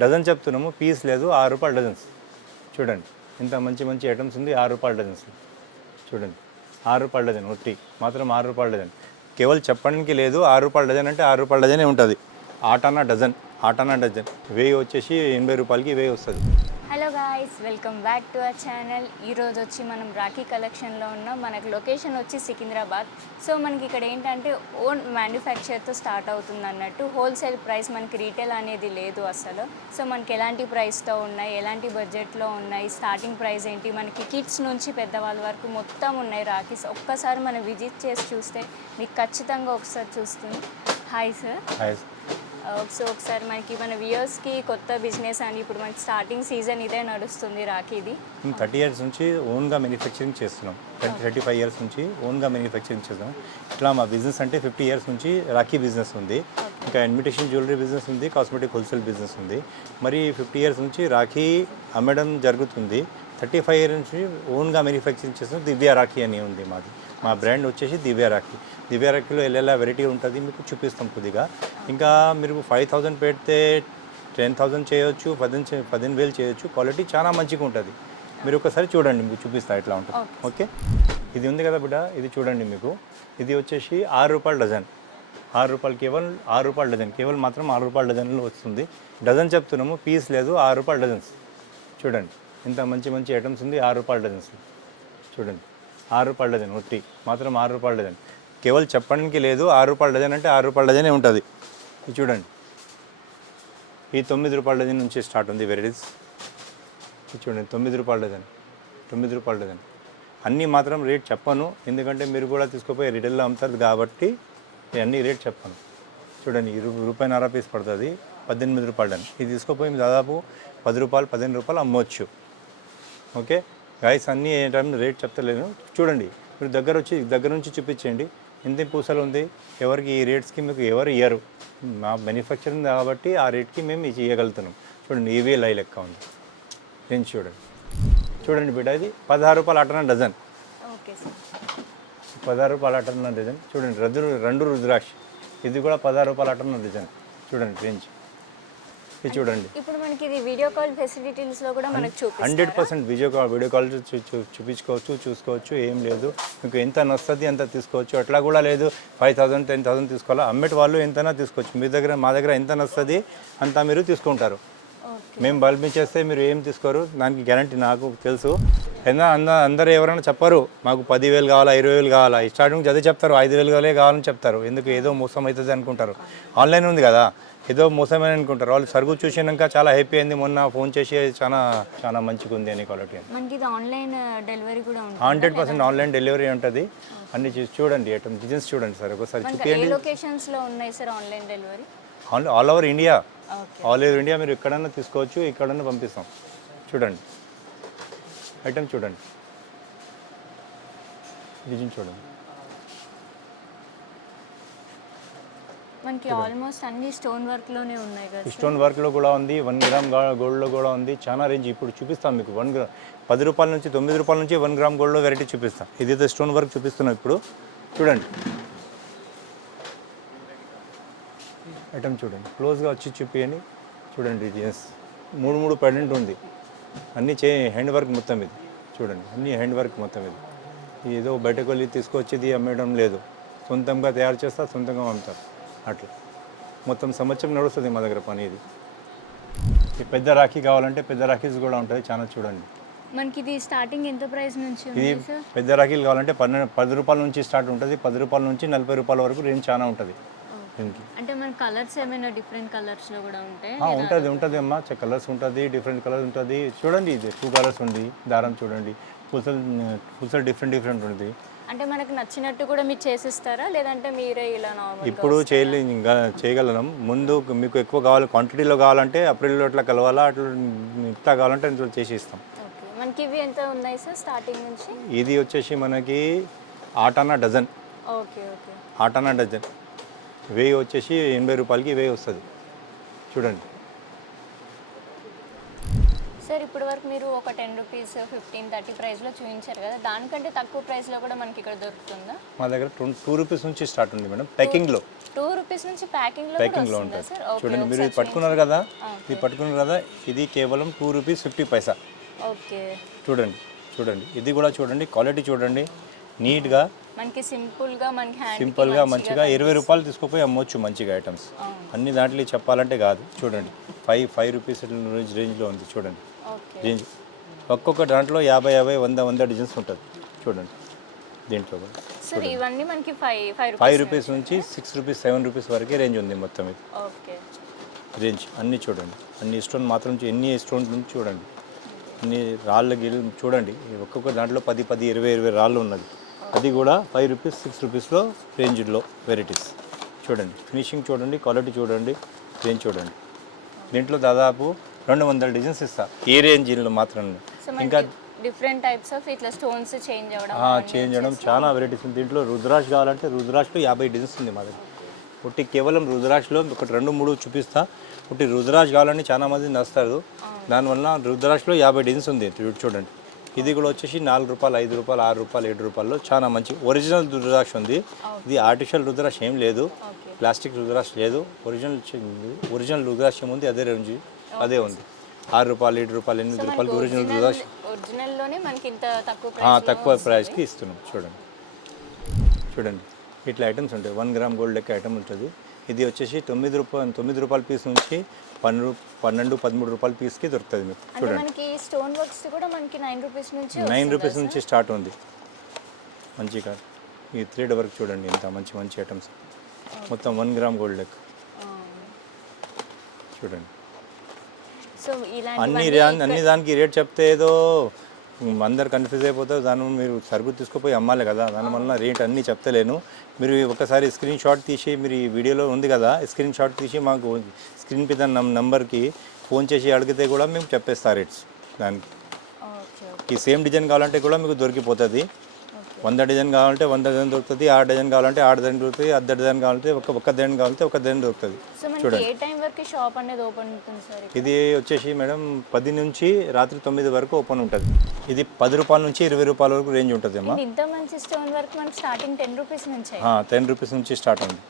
Dozen చెప్తున్నాము, piece లేదు. ₹6 dozens. చూడండి ఇంత మంచి మంచి ఐటమ్స్ ఉంది. ₹6 డజన్స్. చూడండి ₹6 డజన్. ఒట్టి మాత్రం ₹6 డజన్. కేవలం చెప్పడానికి లేదు. ₹6 డజన్ అంటే ₹6 డజనే ఉంటుంది. ఆటానా డజన్. ఆటానా డజన్ 1000 వచ్చేసి ₹80కి 1000 వస్తుంది. Hello guys, welcome back to our channel. ఈరోజు వచ్చి మనం రాఖీ కలెక్షన్లో ఉన్నాం. మనకు లొకేషన్ వచ్చి సికింద్రాబాద్. సో మనకి ఇక్కడ ఏంటంటే ఓన్ మ్యానుఫ్యాక్చర్తో స్టార్ట్ అవుతుంది అన్నట్టు. హోల్సేల్ ప్రైస్ మనకి రీటైల్ అనేది లేదు అసలు. సో మనకి ఎలాంటి ప్రైస్తో ఉన్నాయి, ఎలాంటి బడ్జెట్లో ఉన్నాయి, స్టార్టింగ్ ప్రైస్ ఏంటి, మనకి కిడ్స్ నుంచి పెద్దవాళ్ళ వరకు మొత్తం ఉన్నాయి రాఖీస్. ఒక్కసారి మనం విజిట్ చేసి చూస్తే మీకు ఖచ్చితంగా ఒకసారి చూస్తుంది. Hi sir. హాయ్. సో ఒకసారి మనకి మన వ్యూయర్స్కి కొత్త బిజినెస్ అని ఇప్పుడు మనకి స్టార్టింగ్ సీజన్ ఇదే నడుస్తుంది రాఖీది. మేము 30 ఇయర్స్ నుంచి ఓన్గా మ్యానుఫ్యాక్చరింగ్ చేస్తున్నాం. 35 ఇయర్స్ నుంచి ఓన్గా మ్యానుఫ్యాక్చరింగ్ చేస్తున్నాం. ఇట్లా మా బిజినెస్ అంటే 50 ఇయర్స్ నుంచి రాఖీ బిజినెస్ ఉంది. ఇంకా ఇన్విటేషన్ జ్యువెలరీ బిజినెస్ ఉంది, కాస్మెటిక్ హోల్సేల్ బిజినెస్ ఉంది. మరి 50 ఇయర్స్ నుంచి రాఖీ అమ్మడం జరుగుతుంది. 35 ఇయర్స్ నుంచి ఓన్గా మ్యానుఫ్యాక్చరింగ్ చేస్తున్నాం. దివ్య రాఖీ అని ఉంది మాది. మా బ్రాండ్ వచ్చేసి దివ్య రాఖీ. దివ్య రాఖీలో ఎలా వెరైటీ ఉంటుంది మీకు చూపిస్తాం కొద్దిగా. ఇంకా మీరు 5000 పెడితే 10,000 చేయొచ్చు, 15,000 చేయొచ్చు. క్వాలిటీ చాలా మంచిగా ఉంటుంది. మీరు ఒకసారి చూడండి, మీకు చూపిస్తా ఎట్లా ఉంటుంది. ఓకే, ఇది ఉంది కదా బిడ్డ, ఇది చూడండి. మీకు ఇది వచ్చేసి ₹6 డజన్. ₹6 కేవలం ₹6 డజన్. కేవలం మాత్రం ₹6 డజన్లో వస్తుంది. డజన్ చెప్తున్నాము, పీస్ లేదు. ₹6 డజన్స్. చూడండి ఇంత మంచి మంచి ఐటమ్స్ ఉంది. ₹6 డజన్స్. చూడండి ₹6 డజన్. ఒట్టి మాత్రం ₹6 డజన్. కేవలం చెప్పడానికి లేదు. ₹6 డజన్ అంటే ₹6 డజనే ఉంటుంది. ఇది చూడండి, ఈ ₹9 డజన్ నుంచి స్టార్ట్ ఉంది వెరైటీస్. ఇది చూడండి ₹9 డజన్. ₹9 డజన్. అన్నీ మాత్రం రేట్ చెప్పను, ఎందుకంటే మీరు కూడా తీసుకుపోయి రిటైల్లో అమ్ముతారు కాబట్టి అన్నీ రేట్ చెప్పను. చూడండి ₹1.5 పీస్ పడుతుంది. ₹18 డజన్. ఇది తీసుకుపోయి దాదాపు ₹10, ₹15 అమ్మవచ్చు. ఓకే గైస్, అన్నీ ఏ టైం రేట్ చెప్తలేను. చూడండి, మీరు దగ్గర నుంచి చూపించండి. ఎంత పూసలు ఉంది. ఎవరికి ఈ రేట్స్కి మీకు ఎవరు ఇయ్యరు. మా మ్యానుఫ్యాక్చరింగ్ కాబట్టి ఆ రేట్కి మేము ఇది ఇవ్వగలుగుతున్నాం. చూడండి ఈవీ లై లెక్క ఉంది. రేంజ్ చూడండి బిడ్డ, ఇది ₹16 అటన డజన్. ఓకే సార్, ₹16 అటన డజన్. చూడండి రెండు రుద్రాక్ష, ఇది కూడా ₹16 అటన డజన్. చూడండి రేంజ్. ఇది చూడండి. ఇప్పుడు మనకి ఇది వీడియో కాల్ ఫెసిలిటీస్లో కూడా మనకు చూపిస్తారు. 100% వీడియో కాల్ చూపించుకోవచ్చు, చూసుకోవచ్చు. ఏం లేదు, మీకు ఎంత నస్తుంది అంత తీసుకోవచ్చు. అట్లా కూడా లేదు 5,000, 10,000 తీసుకోవాలా. అమ్మేటి వాళ్ళు ఎంతైనా తీసుకోవచ్చు. మా దగ్గర ఎంత నస్తుంది అంతా మీరు తీసుకుంటారు. మేము బల్బ్ చేస్తే మీరు ఏం తీసుకోరు, దానికి గ్యారంటీ నాకు తెలుసు. అందరూ ఎవరైనా చెప్పరు మాకు 10,000 కావాలా, 20,000 కావాలా. స్టార్టింగ్ అదే చెప్తారు, 5,000 కావాలని చెప్తారు. ఎందుకు ఏదో మోసం అవుతుంది అనుకుంటారు. ఆన్లైన్ ఉంది కదా, ఏదో మోసమని అనుకుంటారు. వాళ్ళు సరుకు చూసినాక చాలా హ్యాపీ అయింది, మొన్న ఫోన్ చేసి చాలా మంచిగా ఉంది అని క్వాలిటీ. మనకి ఇది ఆన్లైన్ డెలివరీ కూడా ఉంటుంది. 100% ఆన్లైన్ డెలివరీ ఉంటుంది. అన్ని చూడండి, ఐటమ్ డిజైన్స్ చూడండి సార్, ఒకసారి చూపించండి. ఏ లొకేషన్స్లో ఉన్నాయి sir online delivery? All over India. All over India మీరు ఎక్కడన్నా తీసుకోవచ్చు, ఎక్కడన్నా పంపిస్తాం. చూడండి ఐటమ్ చూడండి, డిజైన్ చూడండి. మనకి ఆల్మోస్ట్ అన్ని స్టోన్ వర్క్లోనే ఉన్నాయి కదా. స్టోన్ వర్క్లో కూడా ఉంది, 1 గ్రామ్ గోల్డ్లో కూడా ఉంది. చాలా రేంజ్ ఇప్పుడు చూపిస్తాం మీకు. ₹10 నుంచి ₹9 నుంచి 1 గ్రామ్ గోల్డ్లో వెరైటీ చూపిస్తాం. ఇది స్టోన్ వర్క్ చూపిస్తున్నాం ఇప్పుడు. చూడండి ఐటమ్ చూడండి, క్లోజ్గా వచ్చి చూపించండి. చూడండి డిజైన్స్ 3 పెండెంట్ ఉంది. అన్నీ హ్యాండ్ వర్క్ మొత్తం ఇది. చూడండి అన్నీ హ్యాండ్ వర్క్ మొత్తం ఇది. ఏదో బయటకు వెళ్ళి తీసుకొచ్చేది అమ్మేయడం లేదు, సొంతంగా తయారు చేస్తా, సొంతంగా అమ్ముతారు. అట్లా మొత్తం సంవత్సరం నడుస్తుంది మా దగ్గర పని. ఇది పెద్ద రాఖీ కావాలంటే పెద్ద రాఖీస్ కూడా ఉంటుంది. చాలా చూడండి. మనకి ఇది స్టార్టింగ్ ఎంత ప్రైస్ నుంచి ఉంది సార్? పెద్ద రాఖీలు కావాలంటే ₹10 నుంచి స్టార్ట్ ఉంటుంది. ₹10 నుంచి ₹40 వరకు రేంజ్ చాలా ఉంటుంది. అంటే మన కలర్స్ ఏమైనా డిఫరెంట్ కలర్స్లో కూడా ఉంటాయి? ఉంటుంది అమ్మా, కలర్స్ ఉంటుంది, డిఫరెంట్ కలర్స్ ఉంటుంది. చూడండి ఇది 2 కలర్స్ ఉంది. దారం చూడండి, పూసలు డిఫరెంట్ ఉంటుంది. అంటే మనకు నచ్చినట్టు కూడా మీరు చేసిస్తారా, లేదంటే మీరే ఇలా నార్మల్? ఇప్పుడు చేయగలం. ముందు మీకు ఎక్కువ కావాలి, క్వాంటిటీలో కావాలంటే అప్రిల్లో అట్లా కలవాలా, అట్లా ఇట్లా కావాలంటే ఇంట్లో చేసి ఇస్తాం. ఓకే, మనకి ఇవి ఎంత ఉన్నాయి సార్ స్టార్టింగ్ నుంచి? ఇది వచ్చేసి మనకి ఆటానా డజన్. ఓకే, ఆటానా డజన్ 1000 వచ్చేసి ₹80కి 1000 వస్తుంది. చూడండి సార్ ఇప్పటి వరకు మీరు ఒక 10 రూపీస్ 15-30 ప్రైస్లో చూపించారు కదా, దానికంటే తక్కువ ప్రైస్లో కూడా మనకి ఇక్కడ దొరుకుతుందా? మా దగ్గర 2 రూపీస్ నుంచి స్టార్ట్ ఉంది మేడం ప్యాకింగ్లో. 2 రూపీస్ నుంచి ప్యాకింగ్లో ఉంటుంది. సార్? చూడండి మీరు ఇది పట్టుకున్నారు కదా, ఇది కేవలం 2 రూపీస్ 50 పైసా. ఓకే, చూడండి చూడండి ఇది కూడా చూడండి, క్వాలిటీ చూడండి, నీట్గా మనకి సింపుల్గా మంచిగా 20 రూపాయలు తీసుకుపోయి అమ్మొచ్చు మంచిగా ఐటమ్స్. అన్ని దాంట్లో చెప్పాలంటే కాదు. చూడండి 5 రూపీస్ రేంజ్లో ఉంది. చూడండి రేంజ్ ఒక్కొక్క దాంట్లో 50, 100 డిజైన్స్ ఉంటుంది. చూడండి దీంట్లో కూడా సార్ ఇవన్నీ మనకి 5 రూపీస్ నుంచి 6 రూపీస్ 7 రూపీస్ వరకే రేంజ్ ఉంది మొత్తం. ఇది ఓకే రేంజ్ అన్నీ చూడండి, అన్ని స్టోన్ మాత్రం ఎన్ని స్టోన్ నుంచి చూడండి, అన్ని రాళ్ళ గిల్లు చూడండి. ఒక్కొక్క దాంట్లో 10, 20 రాళ్ళు ఉన్నది. అది కూడా 5 రూపీస్ 6 రూపీస్లో రేంజ్లో వెరైటీస్. చూడండి ఫినిషింగ్ చూడండి, క్వాలిటీ చూడండి, రేంజ్ చూడండి. దీంట్లో దాదాపు 200 డిజైన్స్ ఇస్తా ఈ రేంజ్లో మాత్రం. ఇంకా డిఫరెంట్ టైప్స్ ఆఫ్ ఇట్లా స్టోన్స్ చేంజ్ అవ్వడం చాలా వెరైటీస్ ఉంది. దీంట్లో రుద్రాక్ష కావాలంటే రుద్రాక్షలో 50 డిజైన్స్ ఉంది మా దగ్గర. ఒకటి కేవలం రుద్రాక్షలో ఒకటి 2-3 చూపిస్తా. ఒకటి రుద్రాక్ష కావాలని చాలా మంది నస్తారు, దానివల్ల రుద్రాక్షలో 50 డిజైన్స్ ఉంది. చూడండి ఇది కూడా వచ్చేసి 4 రూపాయలు, 5 రూపాయలు, 6 రూపాయలు, 7 రూపాయల్లో చాలా మంచి ఒరిజినల్ రుద్రాక్ష ఉంది. ఇది ఆర్టిఫిషియల్ రుద్రాక్ష ఏం లేదు, ప్లాస్టిక్ రుద్రాక్ష లేదు, ఒరిజినల్ రుద్రాక్ష ఉంది. అదే రేంజ్ అదే ఉంది. 6 రూపాయలు, 7 రూపాయలు, 8 రూపాయలు ఒరిజినల్ రుద్రాక్ష ఒరిజినల్లోనే మనకి ఇంత తక్కువ ప్రైస్కి ఇస్తున్నాం. చూడండి చూడండి ఇట్లా ఐటమ్స్ ఉంటాయి. 1 గ్రామ్ గోల్డ్ లెక్క ఐటమ్ ఉంటుంది. ఇది వచ్చేసి 9 రూపాయల పీస్ నుంచి 12-13 రూపాయల పీస్కి దొరుకుతుంది మీకు. చూడండి మనకి స్టోన్ వర్క్స్ కూడా మనకి 9 రూపీస్ నుంచి స్టార్ట్ ఉంది. మంచిగా ఈ థ్రెడ్ వర్క్ చూడండి, ఇంత మంచి ఐటమ్స్ మొత్తం 1 గ్రామ్ గోల్డ్ లెక్క. చూడండి సో అన్ని దానికి రేట్ చెప్తే ఏదో అందరు కన్ఫ్యూజ్ అయిపోతారు. దాని మీరు సరుకు తీసుకుపోయి అమ్మాలి కదా, దానివల్ల రేట్ అన్నీ చెప్తలేను. మీరు ఒకసారి స్క్రీన్ షాట్ తీసి, మీరు ఈ వీడియోలో ఉంది కదా స్క్రీన్ షాట్ తీసి మాకు స్క్రీన్ మీద నంబర్కి ఫోన్ చేసి అడిగితే కూడా మేము చెప్పేస్తా రేట్స్. దానికి ఈ సేమ్ డిజైన్ కావాలంటే కూడా మీకు దొరికిపోతుంది. 100 డిజైన్ కావాలంటే 100 డిజైన్ దొరుకుతుంది, 6 డిజైన్ కావాలంటే 6 డిజైన్ దొరుకుతుంది, 10 డిజైన్ కావాలంటే ఒక డిజైన్ కావాలంటే ఒక డిజైన్ దొరుకుతుంది. చూడండి ఏ టైం వరకు షాప్ అనేది ఓపెన్ ఉంటుంది సార్? ఇది వచ్చేసి మేడం 10 నుంచి రాత్రి 9 వరకు ఓపెన్ ఉంటుంది. ఇది 10 రూపాయల నుంచి 20 రూపాయల వరకు రేంజ్ ఉంటుంది అమ్మా. ఇంత మంచి స్టోన్ వర్క్ మనకి స్టార్టింగ్ 10 రూపీస్ నుంచి 10 రూపీస్ నుంచి స్టార్ట్ ఉంది.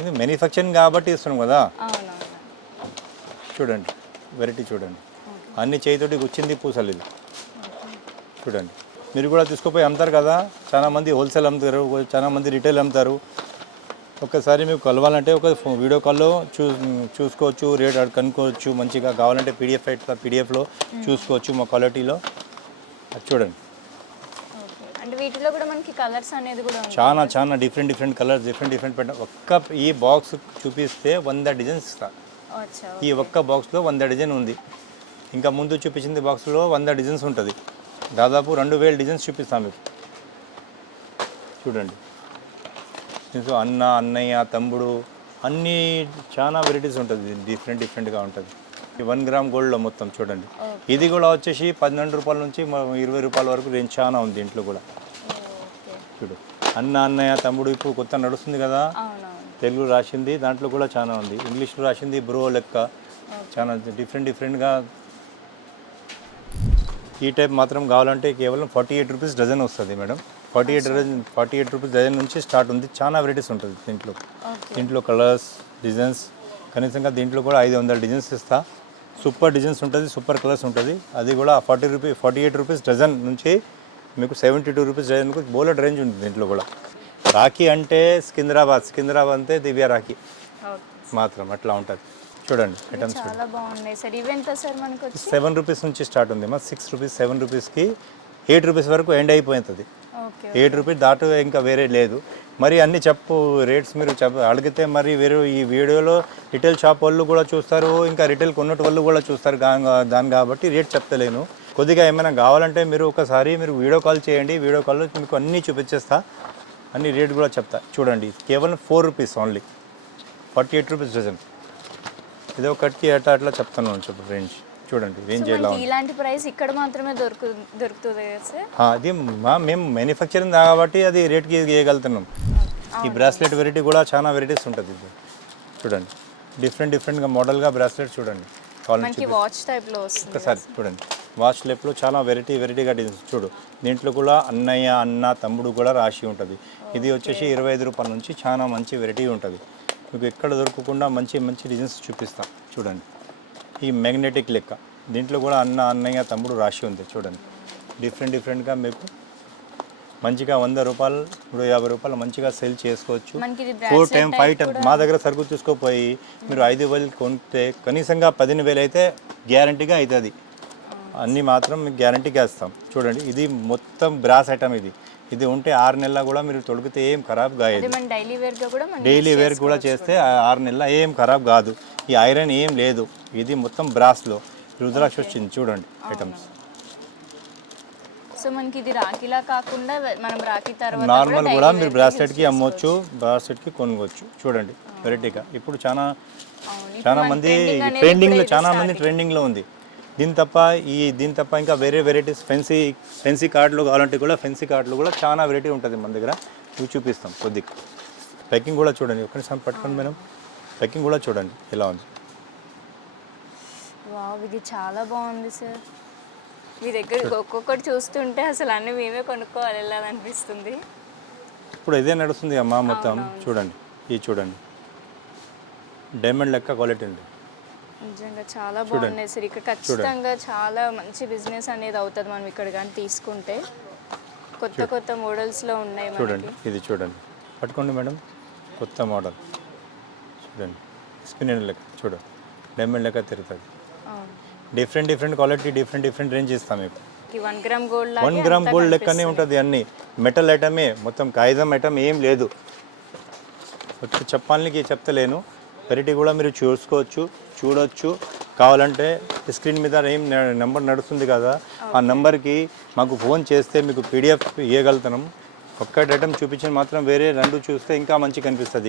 ఇది మ్యానుఫ్యాక్చరింగ్ కాబట్టి ఇస్తున్నాం కదా. చూడండి వెరైటీ చూడండి, అన్ని చేతితోటి గుచ్చింది పూసలు. ఇది చూడండి మీరు కూడా తీసుకుపోయి అమ్ముతారు కదా, చాలా మంది హోల్సేల్ అమ్ముతారు, చాలా మంది రిటైల్ అమ్ముతారు. ఒక్కసారి మీకు కలవాలంటే ఒక వీడియో కాల్లో చూసుకోవచ్చు, రేట్ కనుక్కోవచ్చు. మంచిగా కావాలంటే పీడిఎఫ్లో చూసుకోవచ్చు మా క్వాలిటీలో. అది చూడండి అంటే వీటిలో కూడా మనకి కలర్స్ అనేది కూడా చాలా డిఫరెంట్ కలర్స్, డిఫరెంట్ ఒక్క ఈ బాక్స్ చూపిస్తే 100 డిజైన్స్ ఇస్తా. ఈ ఒక్క బాక్స్లో 100 డిజైన్ ఉంది. ఇంకా ముందు చూపించింది బాక్స్లో 100 డిజైన్స్ ఉంటుంది. దాదాపు 2000 డిజైన్స్ చూపిస్తాను మీకు. చూడండి దీంట్లో అన్నయ్య, తమ్ముడు అన్నీ చాలా వెరైటీస్ ఉంటుంది. డిఫరెంట్గా ఉంటుంది. ఈ 1 గ్రామ్ గోల్డ్లో మొత్తం చూడండి. ఇది కూడా వచ్చేసి 12 రూపాయల నుంచి 20 రూపాయల వరకు రేంజ్ చాలా ఉంది. దీంట్లో కూడా చూడు అన్నయ్య, తమ్ముడు ఇప్పుడు కొత్త నడుస్తుంది కదా, తెలుగు రాసింది, దాంట్లో కూడా చాలా ఉంది. ఇంగ్లీష్లో రాసింది బ్రో లెక్క, చాలా డిఫరెంట్గా. ఈ టైప్ మాత్రం కావాలంటే కేవలం 48 రూపీస్ డజన్ వస్తుంది మేడం. 48 రూపీస్ డజన్ నుంచి స్టార్ట్ ఉంది. చాలా వెరైటీస్ ఉంటుంది దీంట్లో కలర్స్, డిజైన్స్. కనీసంగా దీంట్లో కూడా 500 డిజైన్స్ ఇస్తా. సూపర్ డిజైన్స్ ఉంటుంది, సూపర్ కలర్స్ ఉంటుంది. అది కూడా 48 రూపీస్ డజన్ నుంచి మీకు 72 రూపీస్ డజన్కు బోలెడ్ రేంజ్ ఉంటుంది. దీంట్లో కూడా రాఖీ అంటే సికింద్రాబాద్ అంటే దివ్య రాఖీ మాత్రం అట్లా ఉంటుంది. చూడండి ఐటమ్స్ చాలా బాగున్నాయి సార్. ఈవెంట్ సార్ మనకు 7 రూపీస్ నుంచి స్టార్ట్ ఉంది మా. 6 రూపీస్ 7 రూపీస్కి 8 రూపీస్ వరకు ఎండ్ అయిపోతుంది. 8 రూపీస్ దాటు ఇంకా వేరే లేదు. మరి అన్ని రేట్స్ మీరు అడిగితే మరి వేరే ఈ వీడియోలో రిటైల్ షాప్ వాళ్ళు కూడా చూస్తారు, ఇంకా రిటైల్ కొన్నట్టు వాళ్ళు కూడా చూస్తారు దాని కాబట్టి రేట్ చెప్తలేను. కొద్దిగా ఏమైనా కావాలంటే మీరు ఒకసారి వీడియో కాల్ చేయండి. వీడియో కాల్లో మీకు అన్నీ చూపించేస్తా, అన్ని రేట్ కూడా చెప్తా. చూడండి కేవలం 4 రూపీస్ ఓన్లీ, 48 రూపీస్ డజన్. ఇది ఒకటి అట్లా చెప్తాను చెప్పు రేంజ్. చూడండి రేంజ్ ఎలా ఉంది. ఇలాంటి ప్రైస్ ఇక్కడ మాత్రమే దొరుకుతుంది సార్. అది మేము మ్యానుఫ్యాక్చరింగ్ కాబట్టి అది రేట్కి ఇవ్వగలుగుతున్నాం. ఈ బ్రాస్లెట్ వెరైటీ కూడా చాలా వెరైటీస్ ఉంటుంది. ఇది చూడండి డిఫరెంట్గా మోడల్గా బ్రాస్లెట్ చూడండి. మనకి వాచ్ టైప్లో వస్తుంది. ఒకసారి చూడండి, వాచ్ లెప్లో చాలా వెరైటీగా డిజైన్స్ చూడు. దీంట్లో కూడా అన్నయ్య అన్న తమ్ముడు కూడా రాసి ఉంటుంది. ఇది వచ్చేసి 25 రూపాయల నుంచి చాలా మంచి వెరైటీ ఉంటుంది. మీకు ఎక్కడ దొరకకుండా మంచి డిజైన్స్ చూపిస్తాం. చూడండి, ఈ మ్యాగ్నెటిక్ లెక్క దీంట్లో కూడా అన్నయ్య తమ్ముడు రాసి ఉంది. చూడండి, డిఫరెంట్గా మీకు మంచిగా 100 రూపాయలు 150 రూపాయలు మంచిగా సేల్ చేసుకోవచ్చు. 4 టైం 5 టైం మా దగ్గర సరుకు తీసుకోపోయి మీరు 5,000 కొంటే కనీసంగా 15,000 అయితే గ్యారంటీగా అవుతుంది. అన్నీ మాత్రం మీకు గ్యారంటీగా ఇస్తాం. చూడండి, ఇది మొత్తం బ్రాస్ ఐటమ్. ఇది ఉంటే 6 నెలల కూడా మీరు తొడిగితే ఏం ఖరాబ్ కాదు. డైలీ వేర్ కూడా చేస్తే 6 నెలల ఏం ఖరాబ్ కాదు. ఈ ఐరన్ ఏం లేదు. ఇది మొత్తం బ్రాస్లో రుద్రాక్ష వచ్చింది. చూడండి ఐటమ్స్. సో మనకి ఇది రాఖీలా కాకుండా మనం రాఖీ తర్వాత నార్మల్ కూడా మీరు బ్రాస్లెట్కి అమ్మొచ్చు, బ్రాస్లెట్కి కొనుక్కోవచ్చు. చూడండి వెరైటీగా ఇప్పుడు చాలా మంది ట్రెండింగ్లో ఉంది. దీని తప్ప ఇంకా వేరే వెరైటీస్ ఫెన్సీ కార్డులు కావాలంటే కూడా ఫెన్సీ కార్డులు కూడా చాలా వెరైటీ ఉంటుంది మన దగ్గర. ఇవి చూపిస్తాం కొద్దిగా. ప్యాకింగ్ కూడా చూడండి, ఒకసారి పట్టుకోండి మేడం. ప్యాకింగ్ కూడా చూడండి ఎలా ఉంది. వావ్, ఇది చాలా బాగుంది సార్. మీ దగ్గర ఒక్కొక్కటి చూస్తుంటే అసలు అన్నీ మేమే కొనుక్కోవాలి ఎలా అనిపిస్తుంది. ఇప్పుడు ఇదే నడుస్తుంది అమ్మా మొత్తం. చూడండి, ఇది చూడండి, డైమండ్ లెక్క క్వాలిటీ ఉంది. నిజంగా చాలా బాగున్నాయి సార్. ఇక్కడ ఖచ్చితంగా చాలా మంచి బిజినెస్ అనేది అవుతుంది మనం ఇక్కడ కానీ తీసుకుంటే. కొత్త మోడల్స్లో ఉన్నాయి. చూడండి, ఇది చూడండి, పట్టుకోండి మేడం. కొత్త మోడల్ చూడండి, స్పిన్ లెక్క చూడండి, డైమండ్ లెక్క తిరుగుతుంది. డిఫరెంట్ క్వాలిటీ, డిఫరెంట్ రేంజ్ ఇస్తాం మీకు. 1 గ్రామ్ గోల్డ్ 1 గ్రామ్ గోల్డ్ లెక్కనే ఉంటుంది. అన్ని మెటల్ ఐటమే, మొత్తం కాగితం ఐటమ్ ఏం లేదు. చెప్పాలని చెప్తలేను. వెరైటీ కూడా మీరు చూడొచ్చు. కావాలంటే స్క్రీన్ మీద ఏం నెంబర్ నడుస్తుంది కదా, ఆ నెంబర్కి మాకు ఫోన్ చేస్తే మీకు PDF ఇవ్వగలుగుతాం. ఒక్కటి ఐటమ్ చూపించిన మాత్రం వేరే 2 చూస్తే ఇంకా మంచి కనిపిస్తుంది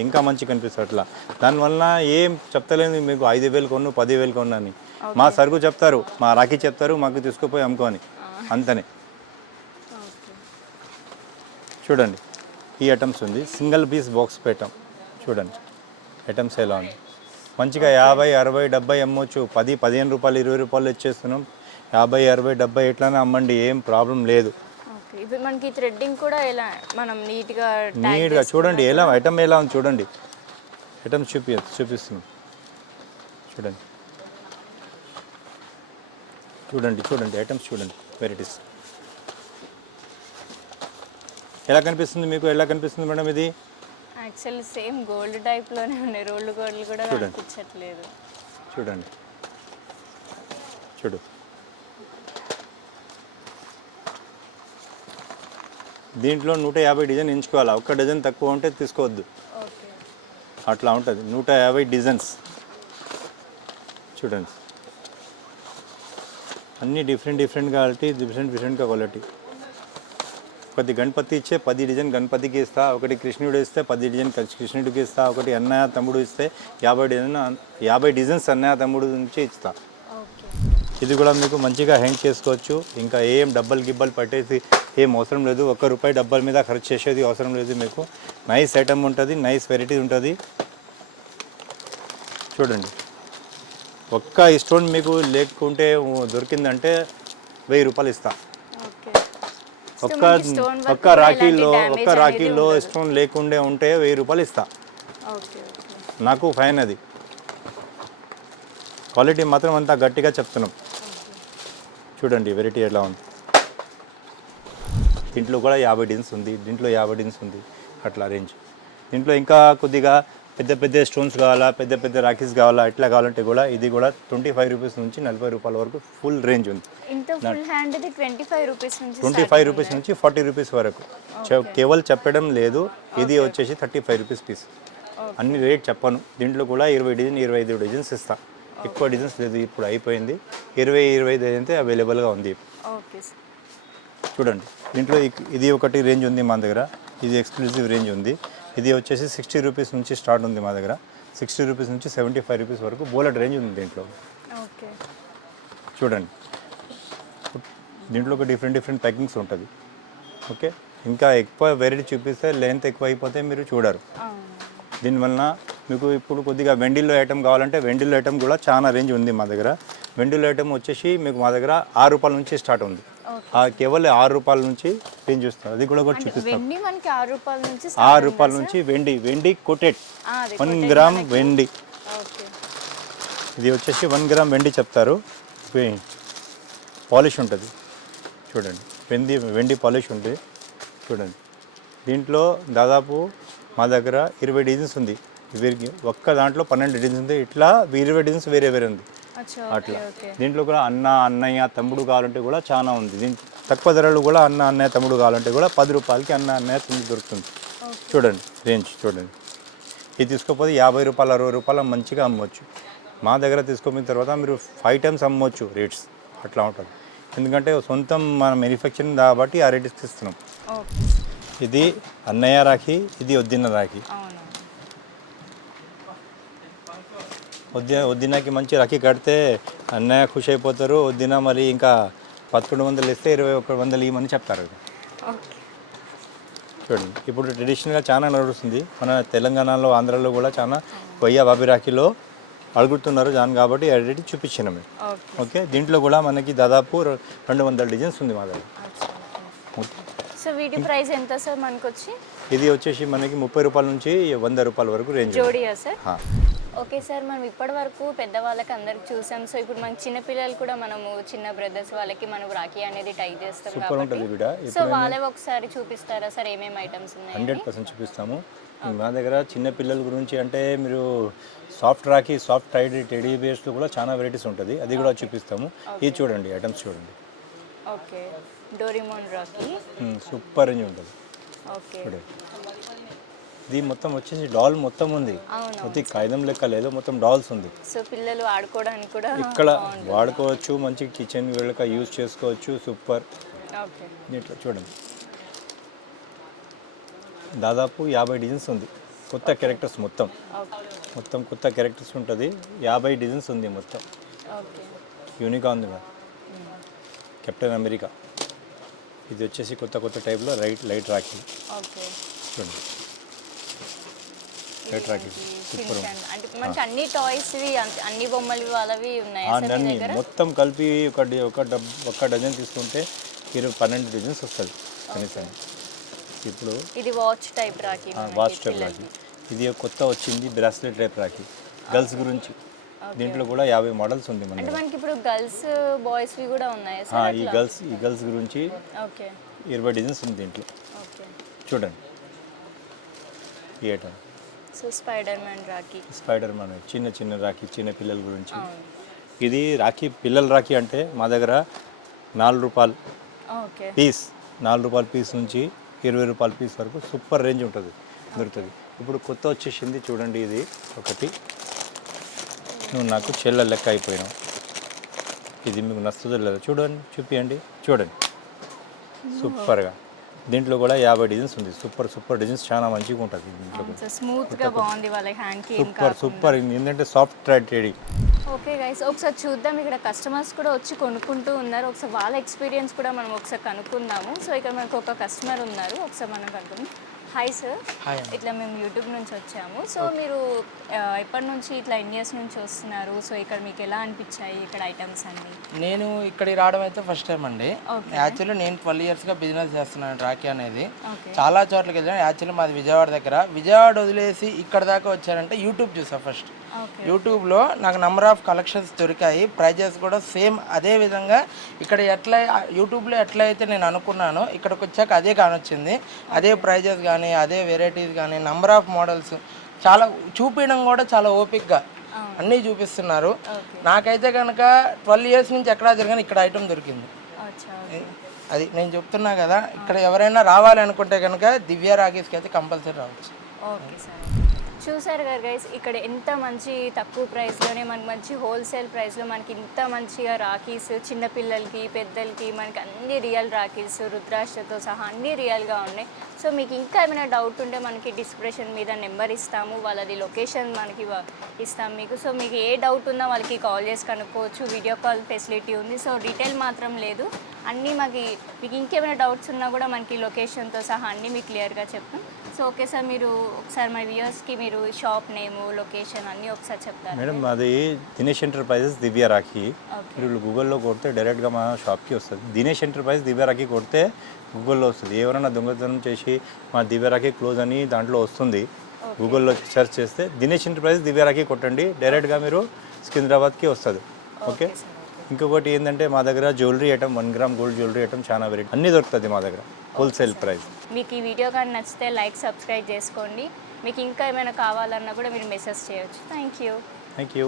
అట్లా. దానివల్ల ఏం చెప్తలేదు మీకు 5,000 కొను 10,000 కొను అని. మా సరుకు చెప్తారు, మా రాఖీ చెప్తారు, మాకు తీసుకుపోయి అమ్ముకోని అంతనే. చూడండి, ఈ ఐటమ్స్ ఉంది. సింగిల్ పీస్ బాక్స్ ఐటమ్ చూడండి. ఐటమ్స్ ఎలా ఉంది. మంచిగా 50, 60, 70 అమ్మొచ్చు. 10, 15 రూపాయలు 20 రూపాయలు ఇచ్చేస్తున్నాం. 50, 60, 70 ఎట్లానే అమ్మండి, ఏం ప్రాబ్లం లేదు. ఇప్పుడు మనకి థ్రెడ్డింగ్ కూడా ఎలా మనం నీట్గా చూడండి, ఎలా ఐటమ్ ఎలా ఉంది చూడండి. ఐటమ్స్ చూపిస్తున్నాం. చూడండి ఐటమ్స్ చూడండి. వెరైటీస్ ఎలా కనిపిస్తుంది మీకు? ఎలా కనిపిస్తుంది మేడం? ఇది యాక్చువల్లీ సేమ్ గోల్డ్ టైప్లోనే ఉన్నాయి. రోల్డ్ గోల్డ్ కూడా కనిపించట్లేదు. చూడు, దీంట్లో 150 డిజైన్ ఎంచుకోవాలి. ఒక్క డజన్ తక్కువ ఉంటే తీసుకోవద్దు. అట్లా ఉంటుంది. 150 డిజైన్స్ చూడండి. అన్నీ డిఫరెంట్గా క్వాలిటీ. ఒకటి గణపతి ఇచ్చే 10 డిజైన్ గణపతికి ఇస్తా, ఒకటి కృష్ణుడు ఇస్తే 10 డిజైన్ కృష్ణుడికి ఇస్తా, ఒకటి అన్నయ్య తమ్ముడు ఇస్తే 50 డిజైన్స్ అన్నయ్య తమ్ముడు నుంచి ఇస్తా. ఇది కూడా మీకు మంచిగా హ్యాంగ్ చేసుకోవచ్చు. ఇంకా ఏం డబ్బలు పట్టేసి ఏం అవసరం లేదు. ₹1 డబ్బల మీద ఖర్చు చేసేది అవసరం లేదు మీకు. నైస్ ఐటమ్ ఉంటుంది, నైస్ వెరైటీ ఉంటుంది. చూడండి, ఒక్క స్టోన్ మీకు లేకుంటే దొరికిందంటే ₹1000 ఇస్తా. ఒక్క రాఖీలో స్టోన్ లేకుండే ఉంటే ₹1000 ఇస్తా. నాకు ఫైన్. అది క్వాలిటీ మాత్రం అంతా గట్టిగా చెప్తున్నాం. చూడండి వెరైటీ ఎలా ఉంది. దీంట్లో కూడా 50 డిజైన్స్ ఉంది. అట్లా రేంజ్. దీంట్లో ఇంకా కొద్దిగా పెద్ద స్టోన్స్ కావాలా, పెద్ద రాఖీస్ కావాలా, ఎట్లా కావాలంటే కూడా ఇది కూడా ₹25 నుంచి ₹40 వరకు ఫుల్ రేంజ్ ఉంది. ₹25 నుంచి ₹40 వరకు. కేవలం చెప్పడం లేదు. ఇది వచ్చేసి ₹35 పీస్. అన్ని రేట్ చెప్పను. దీంట్లో కూడా 20 డిజైన్ 25 డిజైన్స్ ఇస్తా. ఎక్కువ డిజైన్స్ లేదు, ఇప్పుడు అయిపోయింది. 20-25 అయితే అవైలబుల్గా ఉంది. చూడండి, దీంట్లో ఇది ఒకటి రేంజ్ ఉంది మా దగ్గర. ఇది ఎక్స్క్లూజివ్ రేంజ్ ఉంది. ఇది వచ్చేసి ₹60 నుంచి స్టార్ట్ ఉంది మా దగ్గర. ₹60 నుంచి ₹75 వరకు బోలెడ్ రేంజ్ ఉంది దీంట్లో. చూడండి, దీంట్లో ఒక డిఫరెంట్ ప్యాకింగ్స్ ఉంటుంది. ఓకే, ఇంకా ఎక్కువ వెరైటీ చూపిస్తే లెంత్ ఎక్కువ అయిపోతే మీరు చూడరు. దీనివల్ల మీకు ఇప్పుడు కొద్దిగా వెండిలో ఐటమ్ కావాలంటే వెండిలో ఐటమ్ కూడా చాలా రేంజ్ ఉంది మా దగ్గర. వెండిలో ఐటమ్ వచ్చేసి మీకు మా దగ్గర 6 రూపాయల నుంచి స్టార్ట్ ఉంది. కేవలం 6 రూపాయల నుంచి రేంజ్ చూస్తాం. అది కూడా చూపిస్తాం. వెండి మనకి 6 రూపాయల నుంచి 6 రూపాయల నుంచి వెండి కోటెడ్ 1 గ్రామ్ వెండి. ఇది వచ్చేసి 1 గ్రామ్ వెండి చెప్తారు. పాలిష్ ఉంటుంది చూడండి, వెండి పాలిష్ ఉంటుంది చూడండి. దీంట్లో దాదాపు మా దగ్గర 20 డిజైన్స్ ఉంది. వీరికి ఒక్క దాంట్లో 12 డిజైన్స్ ఉంది. ఇట్లా 20 డిజైన్స్ వేరే వేరే ఉంది అట్లా. దీంట్లో కూడా అన్నయ్య తమ్ముడు కావాలంటే కూడా చాలా ఉంది. దీంట్లో తక్కువ ధరలు కూడా అన్నయ్య తమ్ముడు కావాలంటే కూడా 10 రూపాయలకి అన్నయ్య తమ్ముడు దొరుకుతుంది. చూడండి రేంజ్ చూడండి. ఇది తీసుకోకపోతే 50 రూపాయలు 60 రూపాయలు మంచిగా అమ్మవచ్చు. మా దగ్గర తీసుకోపోయిన తర్వాత మీరు 5 టైమ్స్ అమ్మవచ్చు రేట్స్ అట్లా ఉంటుంది. ఎందుకంటే సొంతం మన మ్యానుఫ్యాక్చరింగ్ కాబట్టి ఆ రేట్ ఇస్తున్నాం. ఇది అన్నయ్య రాఖీ, ఇది వద్దిన రాఖీ. వద్దినకి మంచి రాఖీ కడితే అన్నయ్య ఖుషి అయిపోతారు. వద్దిన మరి ఇంకా 1100 ఇస్తే 2100 ఇవ్వమని చెప్తారు. చూడండి ఇప్పుడు ట్రెడిషనల్గా చాలా నడుస్తుంది మన తెలంగాణలో, ఆంధ్రాలో కూడా చాలా కొయ్య బాబీ రాఖీలో అడుగుతున్నారు దాని కాబట్టి ఎడిట్ చూపించినాం. ఓకే, దీంట్లో కూడా మనకి దాదాపు 200 డిజైన్స్ ఉంది మా దగ్గర. సో వీటి ప్రైస్ ఎంత సార్ మనకు వచ్చి? ఇది వచ్చేసి మనకి 30 రూపాయల నుంచి 100 రూపాయల వరకు range Zodiac sir? Okay sir, మనం ఇప్పటి వరకు పెద్దవాళ్ళకి అందరికి చూసాం. సో ఇప్పుడు మనకి చిన్న పిల్లలు కూడా మనము చిన్న బ్రదర్స్ వాళ్ళకి మనం రాఖీ అనేది టై చేస్తాం కాబట్టి సో వాళ్ళే ఒకసారి చూపిస్తారా సార్ ఏమేమి ఐటమ్స్ ఉన్నాయి? 100% చూపిస్తాము. మా దగ్గర చిన్న పిల్లల గురించి అంటే మీరు సాఫ్ట్ రాఖీ, సాఫ్ట్ టెడీ బేర్స్లో కూడా చాలా వెరైటీస్ ఉంటుంది. అది కూడా చూపిస్తాము. ఇది చూడండి ఐటమ్స్ చూడండి. Okay, Doraemon Rakhi super range ఉంటుంది. ఓకే, ఇది మొత్తం వచ్చేసి డాల్ మొత్తం ఉంది. మొత్తం కాగితం లెక్క లేదు, మొత్తం డాల్స్ ఉంది. సో పిల్లలు ఆడుకోవడానికి కూడా ఇక్కడ వాడుకోవచ్చు, మంచి కిచెన్ వేళక యూజ్ చేసుకోవచ్చు. సూపర్. ఓకే, ఇట్లా చూడండి దాదాపు 50 డిజైన్స్ ఉంది. కొత్త క్యారెక్టర్స్ మొత్తం కొత్త క్యారెక్టర్స్ ఉంటుంది. 50 డిజైన్స్ ఉంది మొత్తం. యూనికా ఉంది కదా, కెప్టెన్ అమెరికా. ఇది వచ్చేసి కొత్త టైప్లో లైట్ రాఖీ. చూడండి లైట్ రాఖీ సూపర్. అంటే మనకి అన్ని టాయ్స్ అన్ని బొమ్మలు వాళ్ళవి ఉన్నాయి అన్ని మొత్తం కలిపి ఒక డజన్ తీసుకుంటే 12 డిజైన్స్ వస్తుంది కనీసం. ఇప్పుడు ఇది వాచ్ టైప్ రాఖీ. ఇది కొత్త వచ్చింది బ్రాస్లెట్ టైప్ రాఖీ గర్ల్స్ గురించి. దీంట్లో కూడా 50 మోడల్స్ ఉంది అంటే మనకి ఇప్పుడు గర్ల్స్ బాయ్స్ వి కూడా ఉన్నాయి సార్? ఈ గర్ల్స్ గురించి 20 డిజైన్స్ ఉంది దీంట్లో. చూడండి ఈ ఐటమ్. సో స్పైడర్ మ్యాన్ చిన్న రాఖీ చిన్న పిల్లల గురించి. ఇది రాఖీ పిల్లల రాఖీ అంటే మా దగ్గర 4 రూపాయలు పీస్, 4 రూపాయల పీస్ నుంచి 20 రూపాయల పీస్ వరకు సూపర్ రేంజ్ ఉంటుంది, దొరుకుతుంది. ఇప్పుడు కొత్త వచ్చేసింది చూడండి. ఇది ఒకటి, నువ్వు నాకు చెల్ల లెక్క అయిపోయినావు. ఇది మీకు నచ్చుతుందో లేదా చూడండి, చూడండి సూపర్గా. దీంట్లో కూడా 50 డిజైన్స్ ఉంది. సూపర్ డిజైన్స్ చాలా మంచిగా ఉంటుంది. దీంట్లో స్మూత్గా బాగుంది, వాళ్ళ హ్యాండ్కి సూపర్ ఏంటంటే సాఫ్ట్ టెడీ. ఓకే గైస్, ఒకసారి చూద్దాం. ఇక్కడ కస్టమర్స్ కూడా వచ్చి కొనుక్కుంటూ ఉన్నారు. ఒకసారి వాళ్ళ ఎక్స్పీరియన్స్ కూడా మనం ఒకసారి కనుక్కుందాము. సో ఇక్కడ మనకు ఒక కస్టమర్ ఉన్నారు, ఒకసారి మనం కనుక్కుందాం. హాయ్ సార్, ఇట్లా మేము యూట్యూబ్ నుంచి వచ్చాము. సో మీరు ఎప్పటి నుంచి ఇట్లా ఎన్ని ఇయర్స్ నుంచి వస్తున్నారు? సో ఇక్కడ మీకు ఎలా అనిపించాయి ఇక్కడ ఐటమ్స్ అన్ని? నేను ఇక్కడికి రావడం అయితే ఫస్ట్ టైం అండి. యాక్చువల్లీ నేను 12 ఇయర్స్గా బిజినెస్ చేస్తున్నాను రాఖీ అనేది. చాలా చోట్లకి వెళ్ళాను. యాక్చువల్లీ మాది విజయవాడ వదిలేసి ఇక్కడ దాకా వచ్చానంటే యూట్యూబ్ చూసా ఫస్ట్. యూట్యూబ్లో నాకు నెంబర్ ఆఫ్ కలెక్షన్స్ దొరికాయి, ప్రైజెస్ కూడా సేమ్ అదే విధంగా ఇక్కడ యూట్యూబ్లో ఎట్లా అయితే నేను అనుకున్నానో ఇక్కడికి వచ్చాక అదే కానొచ్చింది. అదే ప్రైజెస్ కానీ అదే వెరైటీస్ కానీ నెంబర్ ఆఫ్ మోడల్స్ చాలా చూపించడం కూడా చాలా ఓపిక్గా అన్నీ చూపిస్తున్నారు. నాకైతే కనుక 12 ఇయర్స్ నుంచి ఎక్కడా జరిగిన ఇక్కడ ఐటమ్ దొరికింది. అది నేను చెప్తున్నా కదా, ఇక్కడ ఎవరైనా రావాలి అనుకుంటే కనుక దివ్య రాఖీస్కి అయితే కంపల్సరీ రావచ్చు. ఓకే సార్, చూసారు కదా గైస్, ఇక్కడ ఎంత మంచి తక్కువ ప్రైస్లోనే మనకి మంచి హోల్సేల్ ప్రైస్లో మనకి ఇంత మంచిగా రాఖీస్ చిన్నపిల్లలకి పెద్దలకి మనకి అన్ని రియల్ రాఖీస్ రుద్రాక్షతో సహా అన్నీ రియల్గా ఉన్నాయి. సో మీకు ఇంకా ఏమైనా డౌట్ ఉంటే మనకి డిస్క్రిప్షన్ మీద నెంబర్ ఇస్తాము, వాళ్ళది లొకేషన్ మనకి ఇస్తాము మీకు. సో మీకు ఏ డౌట్ ఉన్నా వాళ్ళకి కాల్ చేసి కనుక్కోవచ్చు, వీడియో కాల్ ఫెసిలిటీ ఉంది. సో డీటెయిల్ మాత్రం లేదు, అన్నీ మీకు ఇంకేమైనా డౌట్స్ ఉన్నా కూడా మనకి లొకేషన్తో సహా అన్నీ మీకు క్లియర్గా చెప్తాం. సో ఓకే సార్, మీరు ఒకసారి మన వ్యూయర్స్కి మీరు షాప్ నేము, లొకేషన్ అన్నీ ఒకసారి చెప్తారు. మేడం మాది దినేష్ ఎంటర్ప్రైజెస్ దివ్య రాఖీ. ఓకే. మీరు గూగుల్లో కొడితే డైరెక్ట్గా మా షాప్కి వస్తుంది. దినేష్ ఎంటర్ప్రైజ్ దివ్య రాఖీ కొడితే గూగుల్లో వస్తుంది. ఎవరైనా దొంగతనం చేసి మా దివ్య రాఖీ క్లోజ్ అని దాంట్లో వస్తుంది. గూగుల్లో సెర్చ్ చేస్తే దినేష్ ఎంటర్ప్రైజ్ దివ్య రాఖీ కొట్టండి, డైరెక్ట్గా మీరు సికింద్రాబాద్కి వస్తుంది. ఓకే. ఇంకొకటి ఏంటంటే మా దగ్గర jewellery item 1 gram gold jewellery item చాలా వెరైటీ అన్నీ దొరుకుతుంది మా దగ్గర హోల్సేల్ ప్రైస్. మీకు ఈ వీడియో కానీ నచ్చితే లైక్, సబ్స్క్రైబ్ చేసుకోండి. మీకు ఇంకా ఏమైనా కావాలన్నా కూడా మీరు మెసేజ్ చేయొచ్చు. Thank you. Thank you.